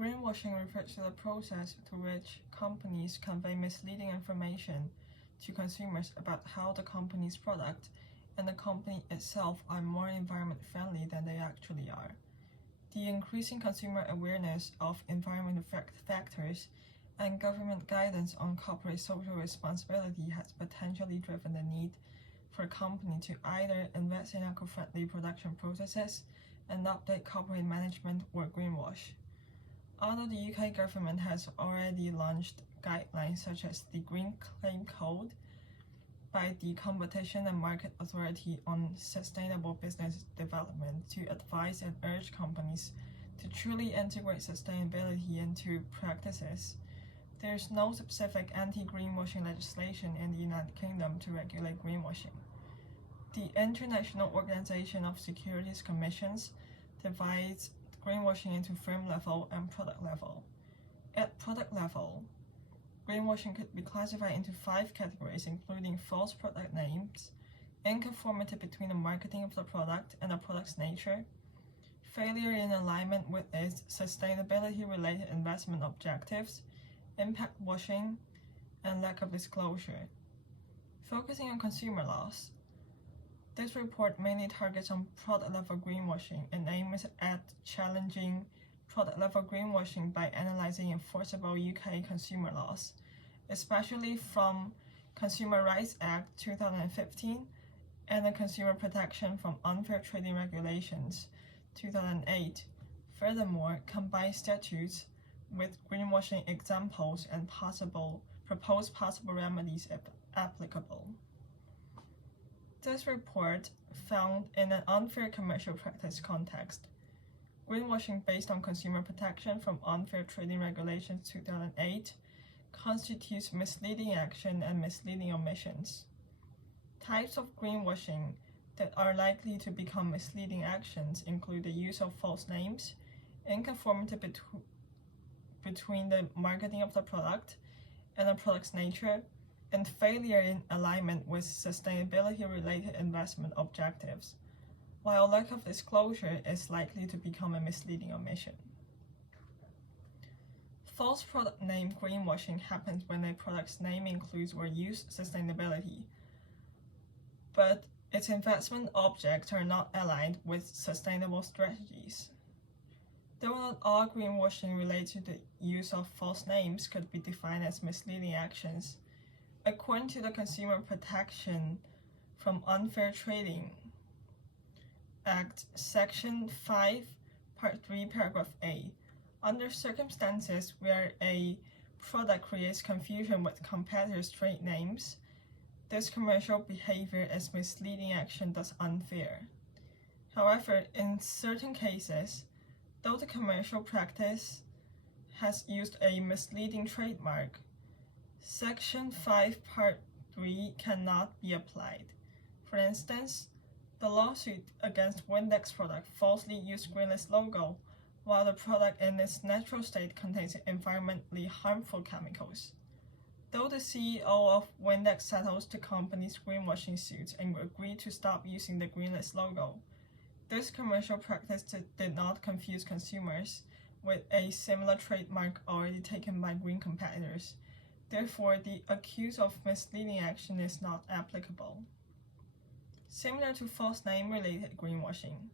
Greenwashing refers to the process through which companies convey misleading information to consumers about how the company's product and the company itself are more environment-friendly than they actually are. The increasing consumer awareness of environmental factors and government guidance on corporate social responsibility has potentially driven the need for a company to either invest in eco-friendly production processes and update corporate management or greenwash. Although the UK government has already launched guidelines such as the Green Claim Code by the Competition and Market Authority on Sustainable Business Development to advise and urge companies to truly integrate sustainability into practices, there is no specific anti-greenwashing legislation in the United Kingdom to regulate greenwashing. The International Organization of Securities Commissions divides greenwashing into firm level and product level. At product level, greenwashing could be classified into 5 categories, including false product names, inconformity between the marketing of the product and the product's nature, failure in alignment with its sustainability-related investment objectives, impact washing, and lack of disclosure. Focusing on consumer loss, this report mainly targets on product-level greenwashing and aims at challenging product-level greenwashing by analyzing enforceable UK consumer laws, especially from Consumer Rights Act 2015 and the Consumer Protection from Unfair Trading Regulations 2008. Furthermore, combine statutes with greenwashing examples and propose possible remedies if applicable. This report found in an unfair commercial practice context, greenwashing based on Consumer Protection from Unfair Trading Regulations 2008 constitutes misleading action and misleading omissions. Types of greenwashing that are likely to become misleading actions include the use of false names, inconformity between the marketing of the product and the product's nature, and failure in alignment with sustainability-related investment objectives, while lack of disclosure is likely to become a misleading omission. False product name greenwashing happens when a product's name includes or uses sustainability, but its investment objects are not aligned with sustainable strategies. Though not all greenwashing related to the use of false names could be defined as misleading actions, according to the Consumer Protection from Unfair Trading Act, Section 5, Part 3, Paragraph A, under circumstances where a product creates confusion with competitors' trade names, this commercial behavior is misleading action thus unfair. However, in certain cases, though the commercial practice has used a misleading trademark, Section 5, Part 3 cannot be applied. For instance, the lawsuit against Windex product falsely used Greenlist logo, while the product in its natural state contains environmentally harmful chemicals. Though the CEO of Windex settles the company's greenwashing suits and agreed to stop using the Greenlist logo, this commercial practice did not confuse consumers with a similar trademark already taken by green competitors. Therefore, the accuse of misleading action is not applicable. Similar to false name-related greenwashing,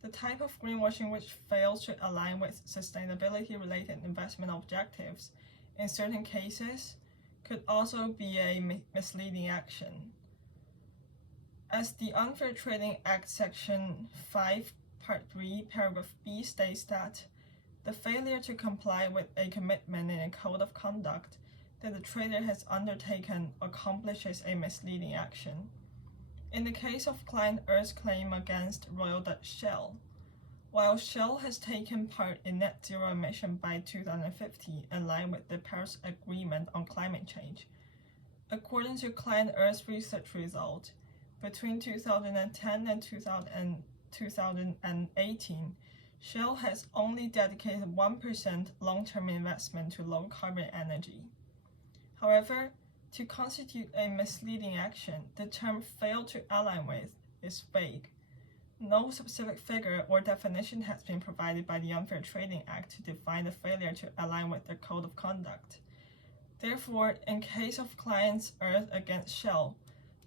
the type of greenwashing which fails to align with sustainability-related investment objectives in certain cases could also be a misleading action. As the Unfair Trading Act Section 5, Part 3, Paragraph B states that the failure to comply with a commitment in a code of conduct that the trader has undertaken accomplishes a misleading action. In the case of client Earth's claim against Royal Dutch Shell, while Shell has taken part in net zero emission by 2050 in line with the Paris Agreement on climate change, according to client Earth's research result, between 2010 and 2018, Shell has only dedicated 1% long-term investment to low-carbon energy. However, to constitute a misleading action, the term fail to align with is vague. No specific figure or definition has been provided by the Unfair Trading Act to define the failure to align with their code of conduct. Therefore, in case of clients Earth against Shell,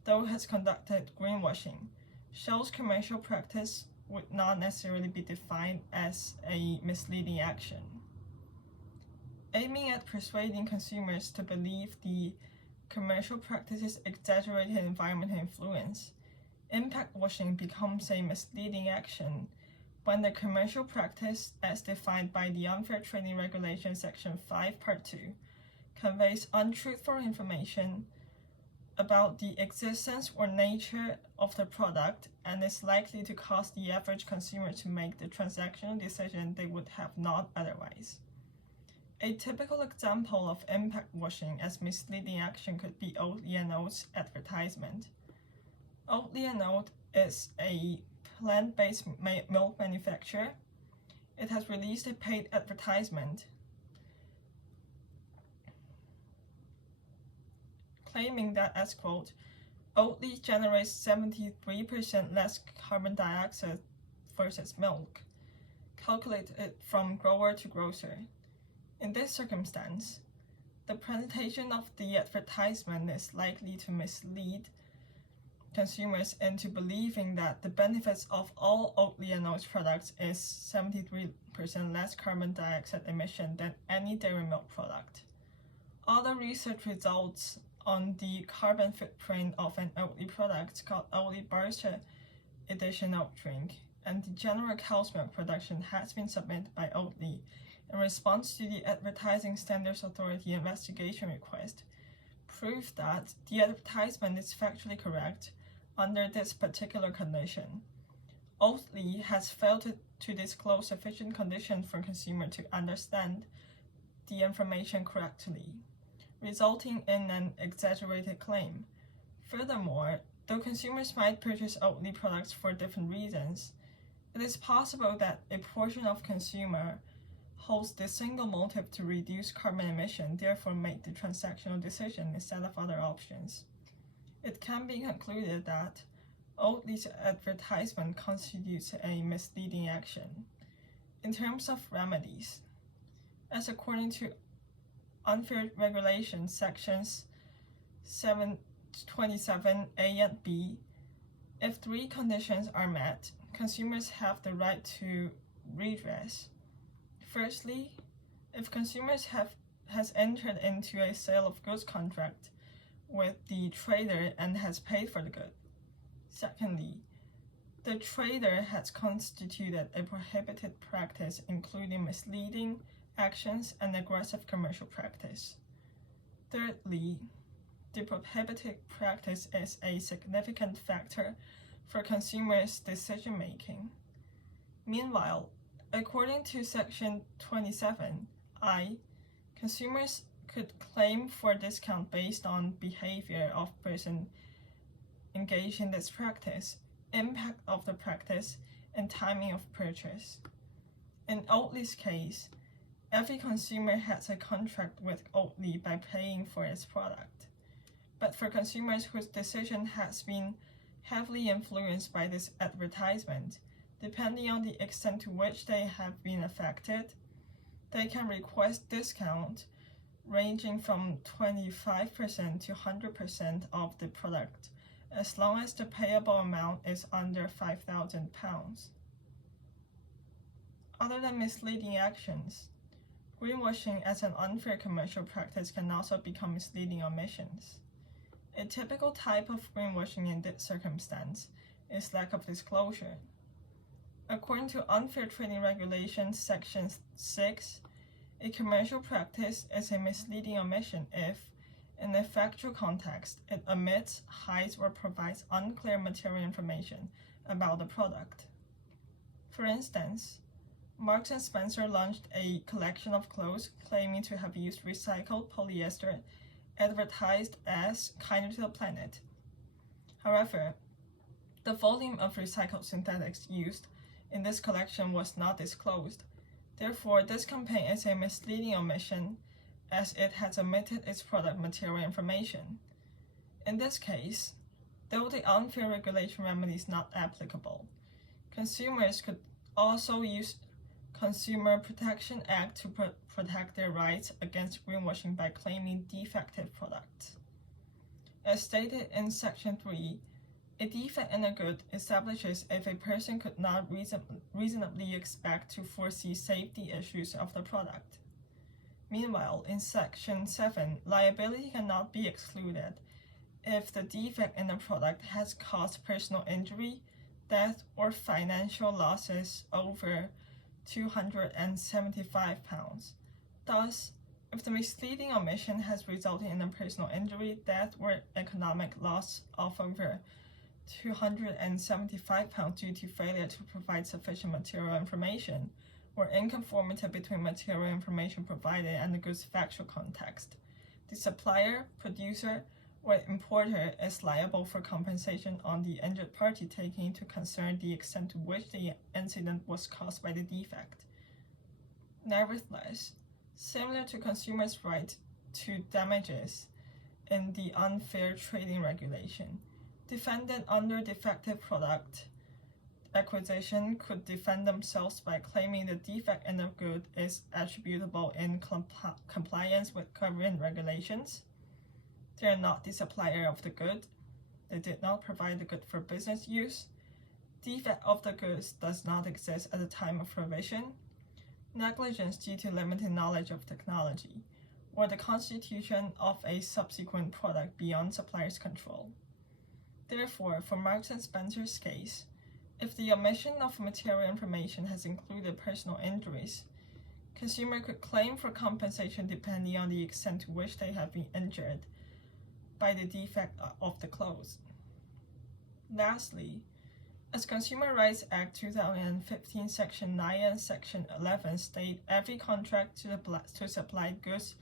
though has conducted greenwashing, Shell's commercial practice would not necessarily be defined as a misleading action. Aiming at persuading consumers to believe the commercial practice's exaggerated environmental influence, impact washing becomes a misleading action when the commercial practice, as defined by the Unfair Trading Regulation Section 5, Part 2, conveys untruthful information about the existence or nature of the product and is likely to cause the average consumer to make the transactional decision they would have not otherwise. A typical example of impact washing as misleading action could be Oatly & Oats advertisement. Oatly & Oats is a plant-based milk manufacturer. It has released a paid advertisement claiming that, as quote, Oatly generates 73% less carbon dioxide versus milk, calculated from grower to grocer. In this circumstance, the presentation of the advertisement is likely to mislead consumers into believing that the benefits of all Oatly & Oats products is 73% less carbon dioxide emission than any dairy milk product. Other research results on the carbon footprint of an Oatly product called Oatly Barista Edition Oat Drink and the general cow's milk production has been submitted by Oatly in response to the Advertising Standards Authority investigation request, prove that the advertisement is factually correct under this particular condition. Oatly has failed to disclose sufficient conditions for consumers to understand the information correctly, resulting in an exaggerated claim. Furthermore, though consumers might purchase Oatly products for different reasons, it is possible that a portion of consumers holds the single motive to reduce carbon emission, therefore make the transactional decision instead of other options. It can be concluded that Oatly's advertisement constitutes a misleading action. In terms of remedies, as according to Unfair Regulation Sections 727A and B, if three conditions are met, consumers have the right to redress. Firstly, if consumers has entered into a sale of goods contract with the trader and has paid for the good. Secondly, the trader has constituted a prohibited practice including misleading actions and aggressive commercial practice. Thirdly, the prohibited practice is a significant factor for consumers' decision-making. Meanwhile, according to Section 27I, consumers could claim for discount based on behavior of person engaged in this practice, impact of the practice, and timing of purchase. In Oatly's case, every consumer has a contract with Oatly by paying for its product. But for consumers whose decision has been heavily influenced by this advertisement, depending on the extent to which they have been affected, they can request discount ranging from 25% to 100% of the product, as long as the payable amount is under £5,000. Other than misleading actions, greenwashing as an unfair commercial practice can also become misleading omissions. A typical type of greenwashing in this circumstance is lack of disclosure. According to Unfair Trading Regulations Section 6, a commercial practice is a misleading omission if, in a factual context, it omits, hides, or provides unclear material information about the product. For instance, Marks & Spencer launched a collection of clothes claiming to have used recycled polyester, advertised as kinder to the planet. However, the volume of recycled synthetics used in this collection was not disclosed. Therefore, this campaign is a misleading omission as it has omitted its product material information. In this case, though the unfair regulation remedy is not applicable, Consumers could also use Consumer Protection Act to protect their rights against greenwashing by claiming defective products. As stated in Section 3, a defect in a good establishes if a person could not reasonably expect to foresee safety issues of the product. Meanwhile, in Section 7, liability cannot be excluded if the defect in a product has caused personal injury, death, or financial losses over £275. Thus, if the misleading omission has resulted in a personal injury, death, or economic loss of over £275 due to failure to provide sufficient material information, or inconformity between material information provided and the good's factual context, the supplier, producer, or importer is liable for compensation on the injured party, taking into consideration the extent to which the incident was caused by the defect. Nevertheless, similar to consumers' right to damages in the unfair trading regulation, defendant under defective product acquisition could defend themselves by claiming the defect in a good is attributable in compliance with governing regulations. They are not the supplier of the good. They did not provide the good for business use. Defect of the goods does not exist at the time of provision. Negligence due to limited knowledge of technology, or the constitution of a subsequent product beyond supplier's control. Therefore, for Marks & Spencer's case, if the omission of material information has included personal injuries, consumer could claim for compensation depending on the extent to which they have been injured by the defect of the clothes. Lastly, as Consumer Rights Act 2015 Section 9 and Section 11 state, every contract to supply goods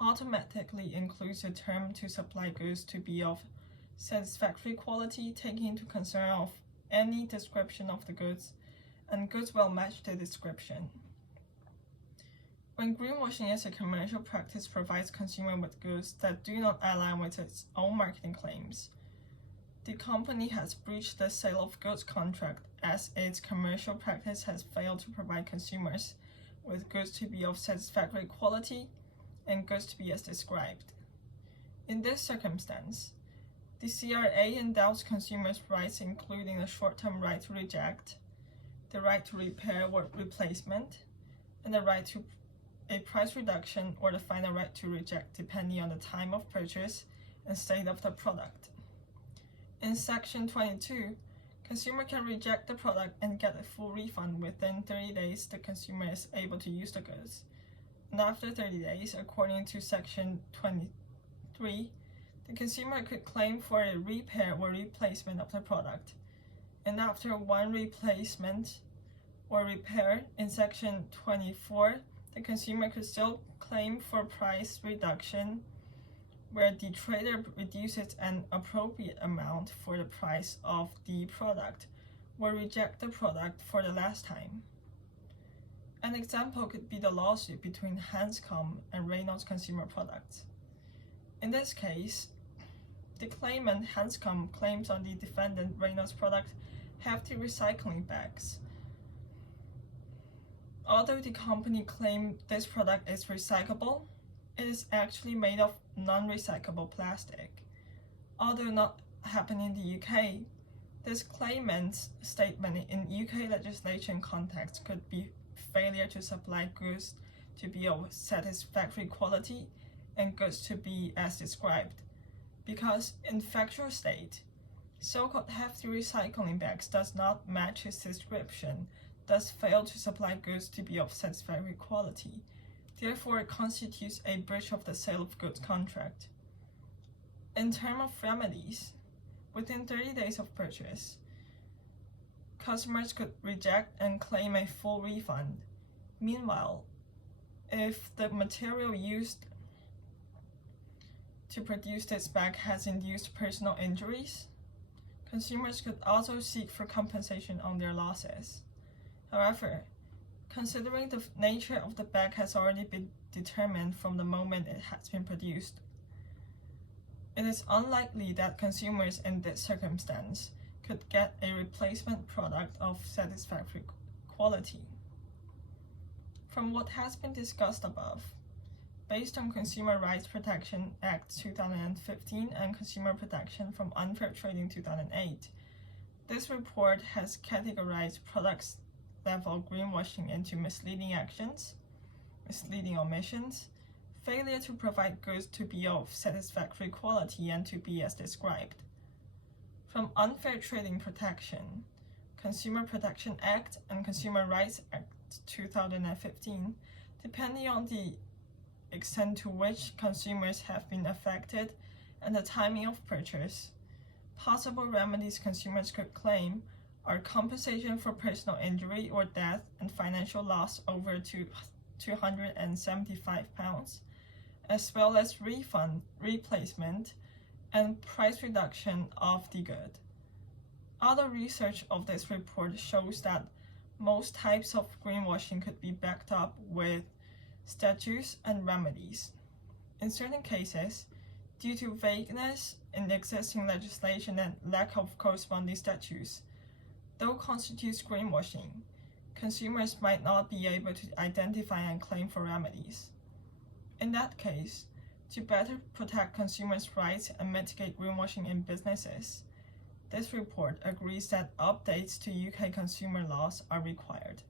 automatically includes the term to supply goods to be of satisfactory quality, taking into concern of any description of the goods, and goods will match the description. When greenwashing as a commercial practice provides consumer with goods that do not align with its own marketing claims, the company has breached the sale of goods contract, as its commercial practice has failed to provide consumers with goods to be of satisfactory quality and goods to be as described. In this circumstance, the CRA endows consumers' rights, including the short-term right to reject, the right to repair or replacement, and the right to a price reduction or the final right to reject, depending on the time of purchase and state of the product. In Section 22, consumer can reject the product and get a full refund within 30 days the consumer is able to use the goods. And after 30 days, according to Section 23, the consumer could claim for a repair or replacement of the product. And after one replacement or repair in Section 24, the consumer could still claim for price reduction, where the trader reduces an appropriate amount for the price of the product, or reject the product for the last time. An example could be the lawsuit between Hanscom and Reynolds Consumer Products. In this case, the claimant Hanscom claims on the defendant Reynolds product hefty recycling bags. Although the company claimed this product is recyclable, it is actually made of non-recyclable plastic. Although not happening in the UK, this claimant's statement in UK legislation context could be failure to supply goods to be of satisfactory quality and goods to be as described, because in factual state, so-called hefty recycling bags does not match its description, thus fail to supply goods to be of satisfactory quality. Therefore, it constitutes a breach of the sale of goods contract. In terms of remedies, within 30 days of purchase, customers could reject and claim a full refund. Meanwhile, if the material used to produce this bag has induced personal injuries, consumers could also seek for compensation on their losses. However, considering the nature of the bag has already been determined from the moment it has been produced, it is unlikely that consumers in this circumstance could get a replacement product of satisfactory quality. From what has been discussed above, based on Consumer Rights Protection Act 2015 and Consumer Protection from Unfair Trading 2008, this report has categorized products-level greenwashing into misleading actions, misleading omissions, failure to provide goods to be of satisfactory quality and to be as described. From Unfair Trading Protection, Consumer Protection Act and Consumer Rights Act 2015, depending on the extent to which consumers have been affected and the timing of purchase, possible remedies consumers could claim are compensation for personal injury or death and financial loss over £275, as well as refund, replacement, and price reduction of the good. Other research of this report shows that most types of greenwashing could be backed up with statutes and remedies. In certain cases, due to vagueness in existing legislation and lack of corresponding statutes, though constitutes greenwashing, consumers might not be able to identify and claim for remedies. In that case, to better protect consumers' rights and mitigate greenwashing in businesses, this report agrees that updates to UK consumer laws are required.